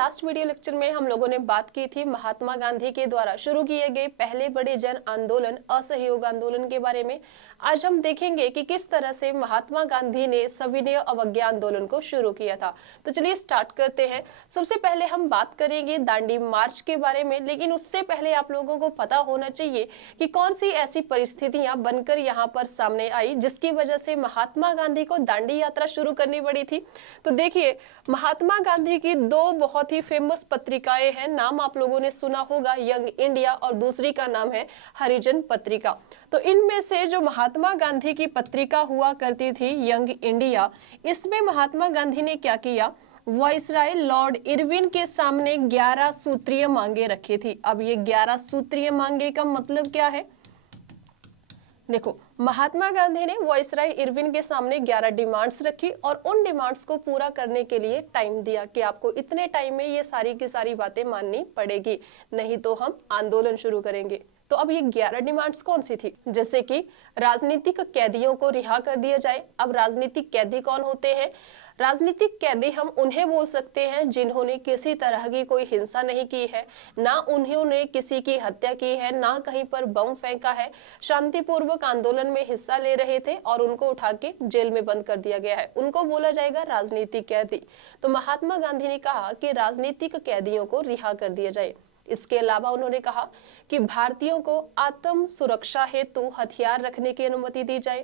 Last video lecture में हम लोगों ने बात की थी महात्मा गांधी के द्वारा शुरू किए गए पहले बड़े जन आंदोलन असहयोग आंदोलन के बारे में। आज हम देखेंगे कि किस तरह से महात्मा गांधी ने सविनय अवज्ञा आंदोलन को शुरू किया था। तो चलिए स्टार्ट करते हैं। सबसे पहले हम बात करेंगे दांडी मार्च के बारे में, लेकिन उससे पहले आप लोगों को पता होना चाहिए कि कौन सी ऐसी परिस्थितियां बनकर यहाँ पर सामने आई जिसकी वजह से महात्मा गांधी को दांडी यात्रा शुरू करनी पड़ी थी। तो देखिए, महात्मा गांधी की दो बहुत ही फेमस पत्रिकाएं हैं, नाम आप लोगों ने सुना होगा, यंग इंडिया और दूसरी का नाम है हरिजन पत्रिका। तो इनमें से जो महात्मा गांधी की पत्रिका हुआ करती थी यंग इंडिया, इसमें महात्मा गांधी ने क्या किया, वाइसराय लॉर्ड इरविन के सामने 11 सूत्रीय मांगे रखी थी। अब ये 11 सूत्रीय मांगे का मतलब क्या है? देखो, महात्मा गांधी ने वाइसराय इरविन के सामने 11 डिमांड्स रखी और उन डिमांड्स को पूरा करने के लिए टाइम दिया कि आपको इतने टाइम में ये सारी की सारी बातें माननी पड़ेगी, नहीं तो हम आंदोलन शुरू करेंगे। तो अब ये 11 डिमांड्स कौन सी थी? जैसे कि राजनीतिक कैदियों को रिहा कर दिया जाए। अब राजनीतिक कैदी कौन होते हैं? राजनीतिक कैदी हम उन्हें बोल सकते हैं जिन्होंने किसी तरह की कोई हिंसा नहीं की है, ना उन्होंने किसी की हत्या की है, ना कहीं पर बम फेंका है, शांतिपूर्वक आंदोलन में हिस्सा ले रहे थे और उनको उठा के जेल में बंद कर दिया गया है, उनको बोला जाएगा राजनीतिक कैदी। तो महात्मा गांधी ने कहा कि राजनीतिक कैदियों को रिहा कर दिया जाए। इसके अलावा उन्होंने कहा कि भारतीयों को आत्म सुरक्षा हेतु हथियार रखने की अनुमति दी जाए,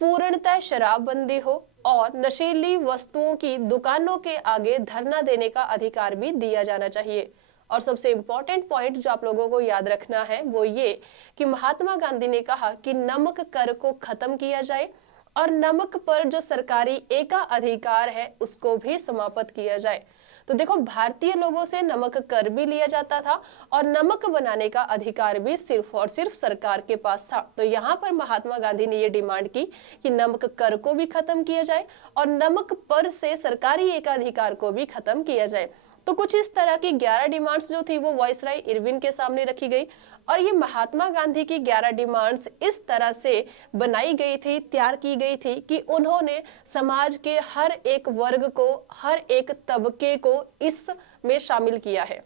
पूर्णतः शराबबंदी हो और नशीली वस्तुओं की दुकानों के आगे धरना देने का अधिकार भी दिया जाना चाहिए। और सबसे इंपॉर्टेंट पॉइंट जो आप लोगों को याद रखना है वो ये कि महात्मा गांधी ने कहा कि नमक कर को खत्म किया जाए और नमक पर जो सरकारी एकाधिकार है उसको भी समाप्त किया जाए। तो देखो, भारतीय लोगों से नमक कर भी लिया जाता था और नमक बनाने का अधिकार भी सिर्फ और सिर्फ सरकार के पास था। तो यहाँ पर महात्मा गांधी ने ये डिमांड की कि नमक कर को भी खत्म किया जाए और नमक पर से सरकारी एकाधिकार को भी खत्म किया जाए। तो कुछ इस तरह की 11 डिमांड्स जो थी वो वाइसराय इरविन के सामने रखी गई और ये महात्मा गांधी की 11 डिमांड्स इस तरह से बनाई गई थी, तैयार की गई थी कि उन्होंने समाज के हर एक वर्ग को, हर एक तबके को इसमें शामिल किया है।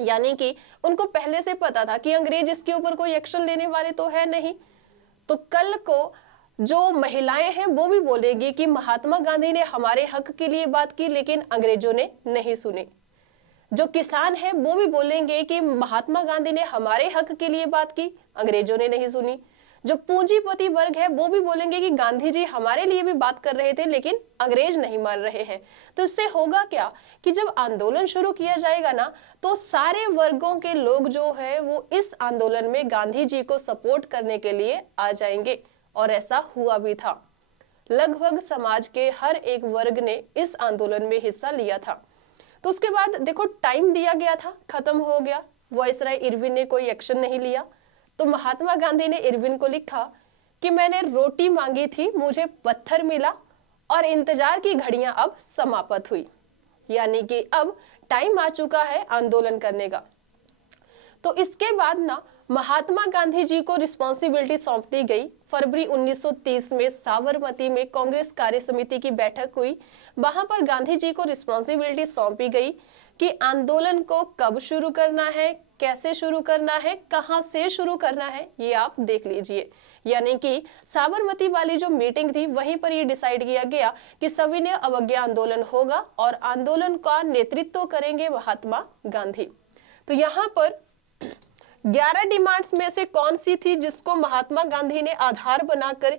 यानी कि उनको पहले से पता था कि अंग्रेज इसके ऊपर कोई एक्शन लेने वाले तो है नहीं, तो कल को जो महिलाएं हैं वो भी बोलेगी कि महात्मा गांधी ने हमारे हक के लिए बात की लेकिन अंग्रेजों ने नहीं सुनी। जो किसान हैं वो भी बोलेंगे कि महात्मा गांधी ने हमारे हक के लिए बात की, अंग्रेजों ने नहीं सुनी। जो पूंजीपति वर्ग है वो भी बोलेंगे कि गांधी जी हमारे लिए भी बात कर रहे थे लेकिन अंग्रेज नहीं मान रहे हैं। तो इससे होगा क्या कि जब आंदोलन शुरू किया जाएगा ना, तो सारे वर्गों के लोग जो है वो इस आंदोलन में गांधी जी को सपोर्ट करने के लिए आ जाएंगे और ऐसा हुआ भी था। लगभग समाज के हर एक वर्ग ने इस आंदोलन में हिस्सा लिया था। तो उसके बाद देखो, टाइम दिया गया था, खत्म हो गया, वाइसराय इरविन ने कोई एक्शन नहीं लिया। तो महात्मा गांधी ने इरविन को लिखा कि मैंने रोटी मांगी थी, मुझे पत्थर मिला और इंतजार की घड़ियां अब समाप्त हुई। यानी कि अब टाइम आ चुका है आंदोलन करने का। तो इसके बाद ना महात्मा गांधी जी को रिस्पॉन्सिबिलिटी सौंप दी गई। फरवरी 1930 में साबरमती में कांग्रेस कार्य समिति की बैठक हुई। वहां पर गांधी जी को रिस्पॉन्सिबिलिटी सौंपी गई कि आंदोलन को कब शुरू करना है, कैसे शुरू करना है, कहां से शुरू करना है, ये आप देख लीजिए। यानी कि साबरमती वाली जो मीटिंग थी वहीं पर ये डिसाइड किया गया कि सविनय अवज्ञा आंदोलन होगा और आंदोलन का नेतृत्व करेंगे महात्मा गांधी। तो यहाँ पर 11 डिमांड्स में से कौन सी थी जिसको महात्मा गांधी ने आधार बनाकर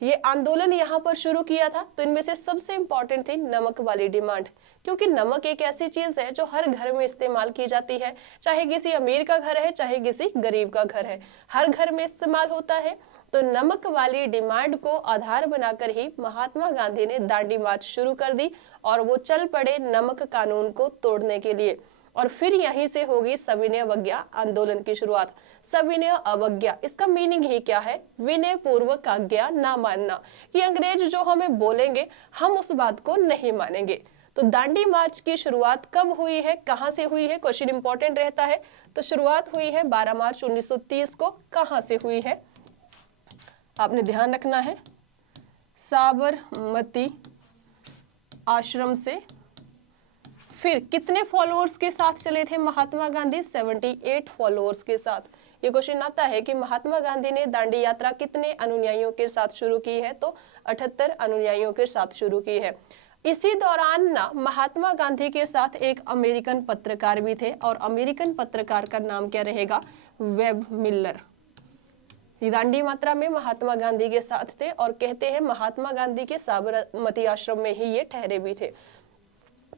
ये आंदोलन यहाँ पर शुरू किया था? तो इनमें से सबसे इंपॉर्टेंट थी नमक वाली डिमांड, क्योंकि नमक एक ऐसी चीज है जो हर घर में इस्तेमाल की जाती है, चाहे किसी अमीर का घर है चाहे किसी गरीब का घर है, हर घर में इस्तेमाल होता है। तो नमक वाली डिमांड को आधार बनाकर ही महात्मा गांधी ने दांडी मार्च शुरू कर दी और वो चल पड़े नमक कानून को तोड़ने के लिए। और फिर यहीं से होगी सविनय अवज्ञा आंदोलन की शुरुआत। सविनय अवज्ञा, इसका मीनिंग ही क्या है? विनय पूर्वक आज्ञा ना मानना, कि अंग्रेज जो हमें बोलेंगे हम उस बात को नहीं मानेंगे। तो दांडी मार्च की शुरुआत कब हुई है, कहां से हुई है, क्वेश्चन इंपॉर्टेंट रहता है। तो शुरुआत हुई है 12 मार्च 1930 को। कहां से हुई है आपने ध्यान रखना है, साबरमती आश्रम से। फिर कितने फॉलोअर्स के साथ चले थे महात्मा गांधी? 78 फॉलोअर्स के साथ। ये क्वेश्चन आता है कि महात्मा गांधी ने दांडी यात्रा कितने अनुयायियों के साथ शुरू की है? तो 78 अनुयायियों के साथ शुरू की है। इसी दौरान ना महात्मा गांधी के साथ एक अमेरिकन पत्रकार भी थे, और अमेरिकन पत्रकार का नाम क्या रहेगा? Web Miller. दांडी यात्रा में महात्मा गांधी के साथ थे, और कहते हैं महात्मा गांधी के साबरमती आश्रम में ही ये ठहरे भी थे।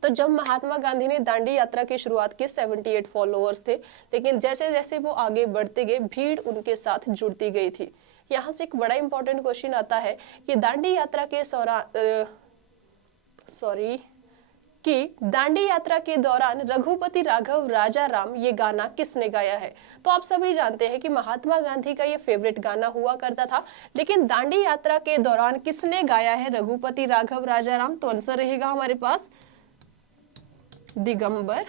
तो जब महात्मा गांधी ने दांडी यात्रा की शुरुआत की, 78 फॉलोअर्स थे, लेकिन जैसे जैसे वो आगे बढ़ते गए भीड़ उनके साथ जुड़ती गई थी। यहाँ से एक बड़ा इंपॉर्टेंट क्वेश्चन आता है कि दांडी यात्रा के दांडी यात्रा के दौरान रघुपति राघव राजा राम ये गाना किसने गाया है? तो आप सभी जानते हैं कि महात्मा गांधी का ये फेवरेट गाना हुआ करता था, लेकिन दांडी यात्रा के दौरान किसने गाया है रघुपति राघव राजा राम? तो आंसर रहेगा हमारे पास दिगंबर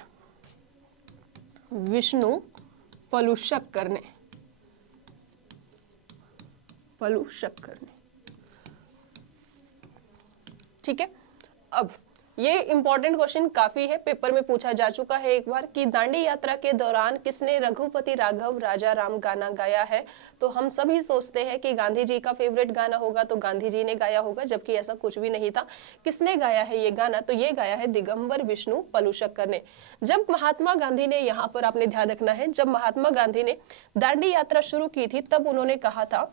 विष्णु पलुशक्कर ने। ठीक है, अब ये इंपॉर्टेंट क्वेश्चन काफी है, पेपर में पूछा जा चुका है एक बार कि दांडी यात्रा के दौरान किसने रघुपति राघव राजा राम गाना गाया है? तो हम सभी सोचते हैं कि गांधी जी का फेवरेट गाना होगा, तो गांधी जी ने गाया होगा, जबकि ऐसा कुछ भी नहीं था। किसने गाया है ये गाना? तो ये गाया है दिगंबर विष्णु पलुशक्कर ने। जब महात्मा गांधी ने, यहाँ पर आपने ध्यान रखना है, जब महात्मा गांधी ने दांडी यात्रा शुरू की थी तब उन्होंने कहा था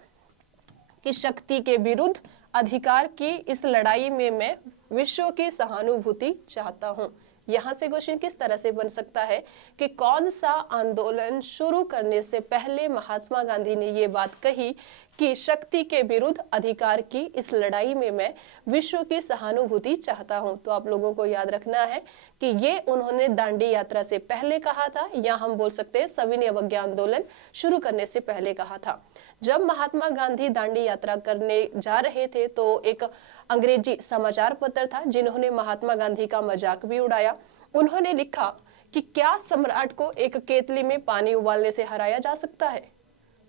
कि शक्ति के विरुद्ध अधिकार की इस लड़ाई में मैं विश्व की सहानुभूति चाहता हूं। यहाँ से क्वेश्चन किस तरह से बन सकता है कि कौन सा आंदोलन शुरू करने से पहले महात्मा गांधी ने ये बात कही कि शक्ति के विरुद्ध अधिकार की इस लड़ाई में मैं विश्व की सहानुभूति चाहता हूं? तो आप लोगों को याद रखना है कि ये उन्होंने दांडी यात्रा से पहले कहा था, या हम बोल सकते हैं सविनय अवज्ञा आंदोलन शुरू करने से पहले कहा था। जब महात्मा गांधी दांडी यात्रा करने जा रहे थे तो एक अंग्रेजी समाचार पत्र था जिन्होंने महात्मा गांधी का मजाक भी उड़ाया। उन्होंने लिखा कि क्या सम्राट को एक केतली में पानी उबालने से हराया जा सकता है?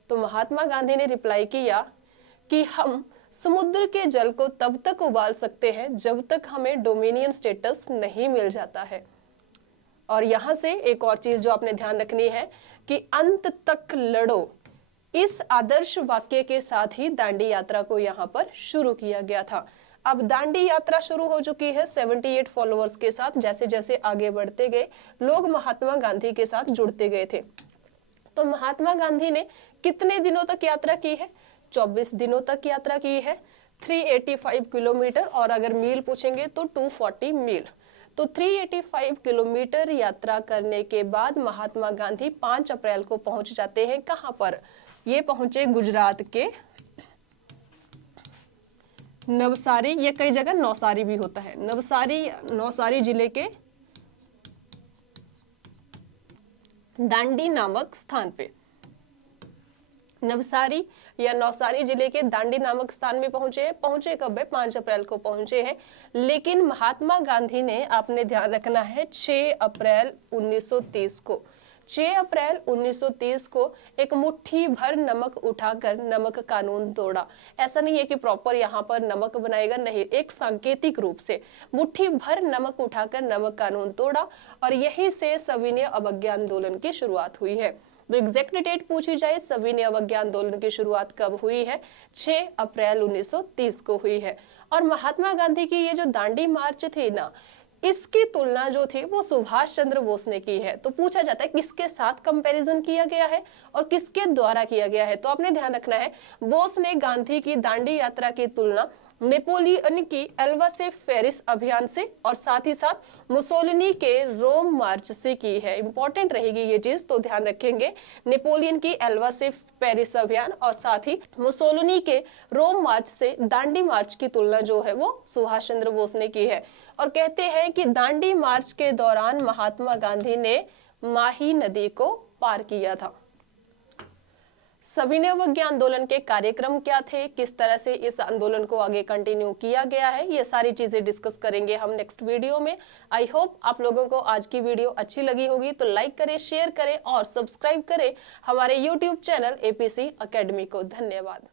तो महात्मा गांधी ने रिप्लाई किया कि हम समुद्र के जल को तब तक उबाल सकते हैं जब तक हमें डोमिनियन स्टेटस नहीं मिल जाता है। और यहाँ से एक और चीज जो आपने ध्यान रखनी है कि अंत तक लड़ो, इस आदर्श वाक्य के साथ ही दांडी यात्रा को यहाँ पर शुरू किया गया था। अब दांडी यात्रा शुरू हो चुकी है 78 फॉलोअर्स के साथ। जैसे जैसे आगे बढ़ते गए लोग महात्मा गांधी के साथ जुड़ते गए थे। तो महात्मा गांधी ने कितने दिनों तक यात्रा की है? 24 दिनों तक यात्रा की है, 385 किलोमीटर, और अगर मील पूछेंगे तो 240 मील। तो 385 किलोमीटर यात्रा करने के बाद महात्मा गांधी 5 अप्रैल को पहुंच जाते हैं। कहां पर? ये पहुंचे गुजरात के नवसारी, ये कई जगह नौसारी भी होता है, नौसारी जिले के दांडी नामक स्थान पे। नवसारी या नौसारी जिले के दांडी नामक स्थान में पहुंचे कब है? 5 अप्रैल को पहुंचे हैं। लेकिन महात्मा गांधी ने, आपने ध्यान रखना है, 6 अप्रैल 1930 को 6 अप्रैल 1930 को एक मुट्ठी भर नमक उठाकर नमक कानून तोड़ा। ऐसा नहीं है कि प्रॉपर यहाँ पर नमक बनाएगा, नहीं, एक सांकेतिक रूप से मुट्ठी भर नमक उठाकर नमक कानून तोड़ा, और यही से सविनय अवज्ञा आंदोलन की शुरुआत हुई है। तो एग्जैक्ट डेट पूछी जाए, सविनय अवज्ञा आंदोलन की शुरुआत कब हुई है? 6 अप्रैल 1930 को हुई है। और महात्मा गांधी की ये जो दांडी मार्च थी ना, इसकी तुलना जो थी वो सुभाष चंद्र बोस ने की है। तो पूछा जाता है किसके साथ कंपैरिजन किया गया है और किसके द्वारा किया गया है? तो आपने ध्यान रखना है, बोस ने गांधी की दांडी यात्रा की तुलना नेपोलियन की एल्वा से पेरिस अभियान से और साथ ही साथ मुसोलिनी के रोम मार्च से की है। इंपॉर्टेंट रहेगी ये चीज, तो ध्यान रखेंगे। नेपोलियन की एल्वा से पेरिस अभियान और साथ ही मुसोलिनी के रोम मार्च से दांडी मार्च की तुलना जो है वो सुभाष चंद्र बोस ने की है। और कहते हैं कि दांडी मार्च के दौरान महात्मा गांधी ने माही नदी को पार किया था। सविनय अवज्ञा आंदोलन के कार्यक्रम क्या थे, किस तरह से इस आंदोलन को आगे कंटिन्यू किया गया है, ये सारी चीजें डिस्कस करेंगे हम नेक्स्ट वीडियो में। आई होप आप लोगों को आज की वीडियो अच्छी लगी होगी, तो लाइक करें, शेयर करें और सब्सक्राइब करें हमारे यूट्यूब चैनल एपीसी एकेडमी को। धन्यवाद।